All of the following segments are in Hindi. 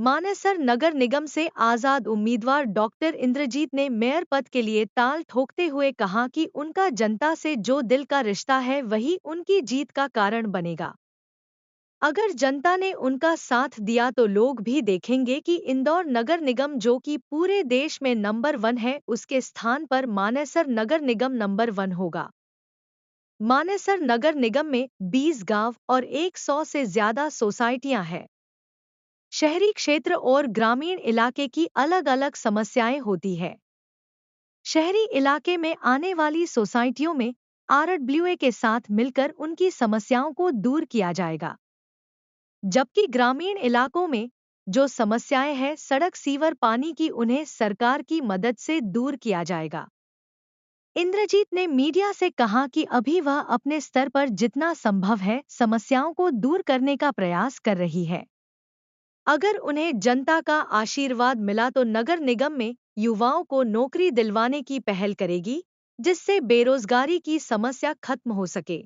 मानेसर नगर निगम से आजाद उम्मीदवार डॉक्टर इंद्रजीत ने मेयर पद के लिए ताल ठोकते हुए कहा कि उनका जनता से जो दिल का रिश्ता है वही उनकी जीत का कारण बनेगा। अगर जनता ने उनका साथ दिया तो लोग भी देखेंगे कि इंदौर नगर निगम, जो कि पूरे देश में नंबर 1 है, उसके स्थान पर मानेसर नगर निगम नंबर 1 होगा। मानेसर नगर निगम में 20 गांव और 100 से ज्यादा सोसाइटियां हैं। शहरी क्षेत्र और ग्रामीण इलाके की अलग अलग समस्याएं होती है। शहरी इलाके में आने वाली सोसाइटियों में आरडब्ल्यूए के साथ मिलकर उनकी समस्याओं को दूर किया जाएगा, जबकि ग्रामीण इलाकों में जो समस्याएं हैं सड़क, सीवर, पानी की, उन्हें सरकार की मदद से दूर किया जाएगा। इंद्रजीत ने मीडिया से कहा कि अभी वह अपने स्तर पर जितना संभव है समस्याओं को दूर करने का प्रयास कर रही है। अगर उन्हें जनता का आशीर्वाद मिला तो नगर निगम में युवाओं को नौकरी दिलवाने की पहल करेगी, जिससे बेरोजगारी की समस्या खत्म हो सके।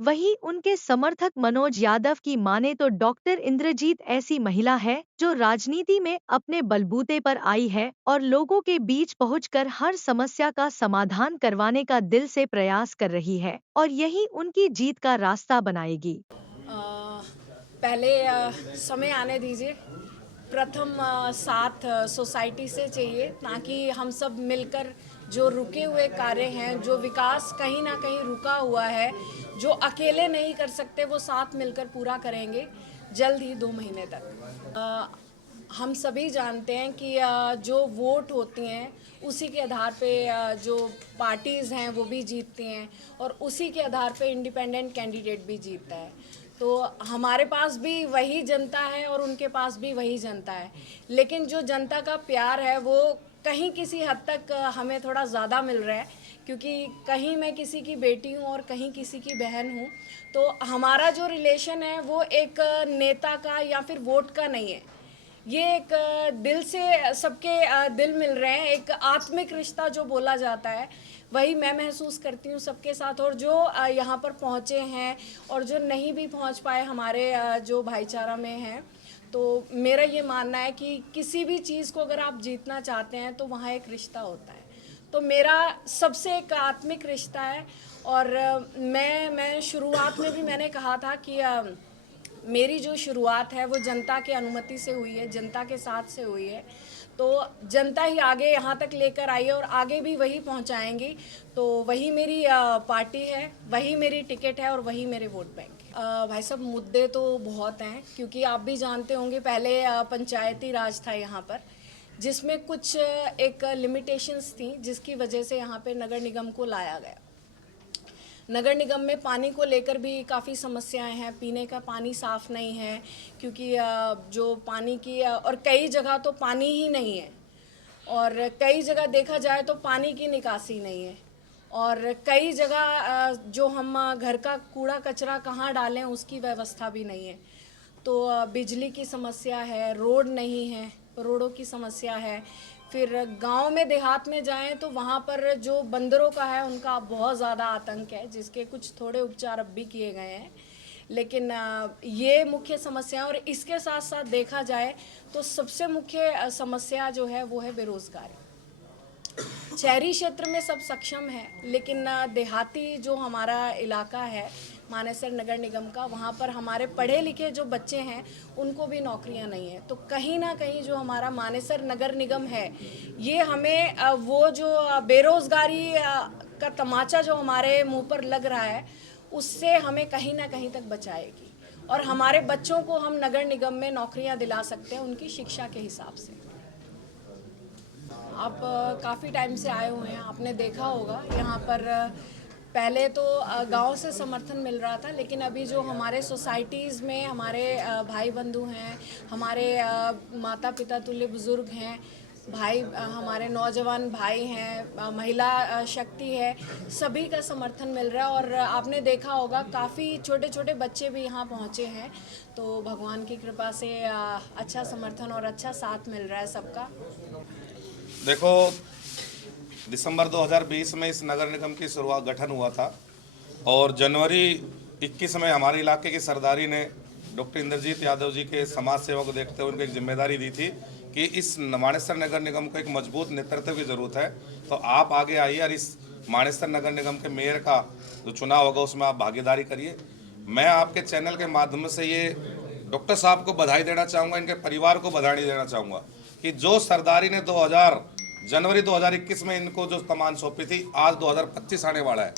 वहीं उनके समर्थक मनोज यादव की माने तो डॉक्टर इंद्रजीत ऐसी महिला है जो राजनीति में अपने बलबूते पर आई है और लोगों के बीच पहुंचकर हर समस्या का समाधान करवाने का दिल से प्रयास कर रही है और यही उनकी जीत का रास्ता बनाएगी। पहले समय आने दीजिए। प्रथम साथ सोसाइटी से चाहिए, ताकि हम सब मिलकर जो रुके हुए कार्य हैं, जो विकास कहीं ना कहीं रुका हुआ है, जो अकेले नहीं कर सकते, वो साथ मिलकर पूरा करेंगे जल्द ही 2 महीने तक। हम सभी जानते हैं कि जो वोट होती हैं उसी के आधार पे जो पार्टीज़ हैं वो भी जीतती हैं और उसी के आधार पे इंडिपेंडेंट कैंडिडेट भी जीतता है। तो हमारे पास भी वही जनता है और उनके पास भी वही जनता है, लेकिन जो जनता का प्यार है वो कहीं किसी हद तक हमें थोड़ा ज़्यादा मिल रहा है, क्योंकि कहीं मैं किसी की बेटी हूँ और कहीं किसी की बहन हूँ। तो हमारा जो रिलेशन है वो एक नेता का या फिर वोट का नहीं है, ये एक दिल से सबके दिल मिल रहे हैं। एक आत्मिक रिश्ता जो बोला जाता है वही मैं महसूस करती हूँ सबके साथ। और जो यहाँ पर पहुँचे हैं और जो नहीं भी पहुँच पाए हमारे जो भाईचारा में हैं, तो मेरा ये मानना है कि किसी भी चीज़ को अगर आप जीतना चाहते हैं तो वहाँ एक रिश्ता होता है। तो मेरा सबसे एक आत्मिक रिश्ता है। और मैं शुरुआत में भी मैंने कहा था कि मेरी जो शुरुआत है वो जनता के अनुमति से हुई है, जनता के साथ से हुई है। तो जनता ही आगे यहाँ तक लेकर आई है और आगे भी वही पहुँचाएंगी। तो वही मेरी पार्टी है, वही मेरी टिकट है और वही मेरे वोट बैंक है। भाई साहब, मुद्दे तो बहुत हैं, क्योंकि आप भी जानते होंगे पहले पंचायती राज था यहाँ पर, जिसमें कुछ एक लिमिटेशंस थी, जिसकी वजह से यहाँ पे नगर निगम को लाया गया। नगर निगम में पानी को लेकर भी काफ़ी समस्याएं हैं। पीने का पानी साफ़ नहीं है, क्योंकि जो पानी की और कई जगह तो पानी ही नहीं है, और कई जगह देखा जाए तो पानी की निकासी नहीं है, और कई जगह जो हम घर का कूड़ा कचरा कहाँ डालें उसकी व्यवस्था भी नहीं है। तो बिजली की समस्या है, रोड नहीं है, रोडों की समस्या है। फिर गांव में, देहात में जाएं तो वहाँ पर जो बंदरों का है उनका बहुत ज़्यादा आतंक है, जिसके कुछ थोड़े उपचार अब भी किए गए हैं। लेकिन ये मुख्य समस्या, और इसके साथ साथ देखा जाए तो सबसे मुख्य समस्या जो है वो है बेरोज़गारी। शहरी क्षेत्र में सब सक्षम है, लेकिन देहाती जो हमारा इलाका है मानेसर नगर निगम का, वहाँ पर हमारे पढ़े लिखे जो बच्चे हैं उनको भी नौकरियाँ नहीं है। तो कहीं ना कहीं जो हमारा मानेसर नगर निगम है, ये हमें वो जो बेरोज़गारी का तमाचा जो हमारे मुंह पर लग रहा है उससे हमें कहीं ना कहीं तक बचाएगी, और हमारे बच्चों को हम नगर निगम में नौकरियाँ दिला सकते हैं उनकी शिक्षा के हिसाब से। आप काफ़ी टाइम से आए हुए हैं, आपने देखा होगा यहाँ पर पहले तो गांव से समर्थन मिल रहा था, लेकिन अभी जो हमारे सोसाइटीज़ में हमारे भाई बंधु हैं, हमारे माता पिता तुल्य बुज़ुर्ग हैं, भाई हमारे नौजवान भाई हैं, महिला शक्ति है, सभी का समर्थन मिल रहा है। और आपने देखा होगा काफ़ी छोटे छोटे बच्चे भी यहाँ पहुँचे हैं। तो भगवान की कृपा से अच्छा समर्थन और अच्छा साथ मिल रहा है सबका। देखो, दिसंबर 2020 में इस नगर निगम की शुरुआत गठन हुआ था, और जनवरी 21 में हमारे इलाके की सरदारी ने डॉक्टर इंद्रजीत यादव जी के समाज सेवा को देखते हुए उनको एक जिम्मेदारी दी थी कि इस मानेसर नगर निगम को एक मजबूत नेतृत्व की ज़रूरत है। तो आप आगे आइए और इस मानेसर नगर निगम के मेयर का जो चुनाव होगा उसमें आप भागीदारी करिए। मैं आपके चैनल के माध्यम से ये डॉक्टर साहब को बधाई देना चाहूँगा, इनके परिवार को बधाई देना चाहूँगा कि जो सरदारी ने जनवरी 2021 में इनको जो कमान सौंपी थी, आज 2025 आने वाला है।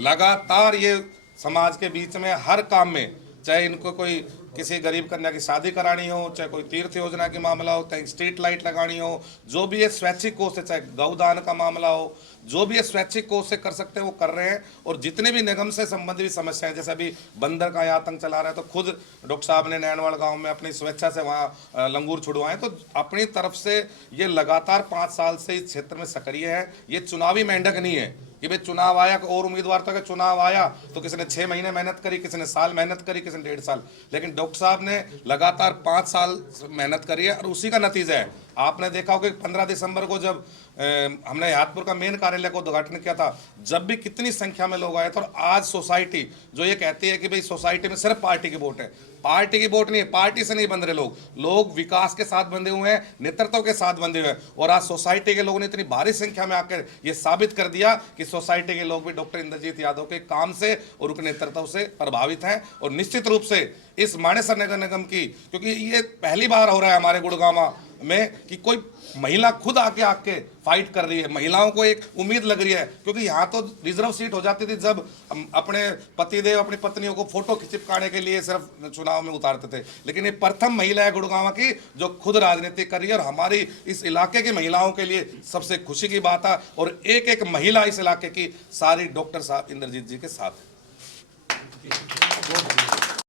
लगातार ये समाज के बीच में हर काम में, चाहे इनको कोई किसी गरीब कन्या की शादी करानी हो, चाहे कोई तीर्थ योजना की मामला हो, चाहे स्ट्रीट लाइट लगानी हो, जो भी ये स्वैच्छिक कोष से, चाहे गौदान का मामला हो, जो भी ये स्वैच्छिक कोष से कर सकते हैं वो कर रहे हैं। और जितने भी निगम से संबंधित समस्याएं, जैसे अभी बंदर का आतंक चला रहा है, तो खुद डॉक्टर साहब ने नैनवाड़ गांव में अपनी स्वेच्छा से वहाँ लंगूर छुड़वाए। तो अपनी तरफ से ये लगातार 5 साल से इस क्षेत्र में सक्रिय है। ये चुनावी मेंढक नहीं है कि भाई चुनाव आया और उम्मीदवार तो चुनाव आया तो किसी ने 6 महीने मेहनत करी, किसी ने साल मेहनत करी, किसी ने 1.5 साल, लेकिन डॉक्टर साहब ने लगातार 5 साल मेहनत करी है और उसी का नतीजा है। आपने देखा होगा कि 15 दिसंबर को जब हमने हयातपुर का मेन कार्यालय को उद्घाटन किया था, जब भी कितनी संख्या में लोग आए थे। और आज सोसाइटी जो ये कहती है कि भाई सोसाइटी में सिर्फ पार्टी की वोट है, पार्टी की वोट नहीं है, पार्टी से नहीं बंध रहे लोग विकास के साथ बंधे हुए हैं, नेतृत्व के साथ बंधे हुए हैं। और आज सोसाइटी के लोगों ने इतनी भारी संख्या में आकर ये साबित कर दिया कि सोसाइटी के लोग भी डॉक्टर इंद्रजीत यादव के काम से और उनके नेतृत्व से प्रभावित हैं। और निश्चित रूप से इस मानेसर नगर निगम की, क्योंकि ये पहली बार हो रहा है हमारे गुड़गांव में कि कोई महिला खुद आके फाइट कर रही है, महिलाओं को एक उम्मीद लग रही है। क्योंकि यहाँ तो रिजर्व सीट हो जाती थी जब अपने पतिदेव अपनी पत्नियों को फोटो खिंचवाने के लिए सिर्फ चुनाव में उतारते थे, लेकिन ये प्रथम महिला है गुड़गांव की जो खुद राजनीति कर रही है। और हमारी इस इलाके की महिलाओं के लिए सबसे खुशी की बात है। और एक एक महिला इस इलाके की सारी डॉक्टर साहब इंद्रजीत जी के साथ है।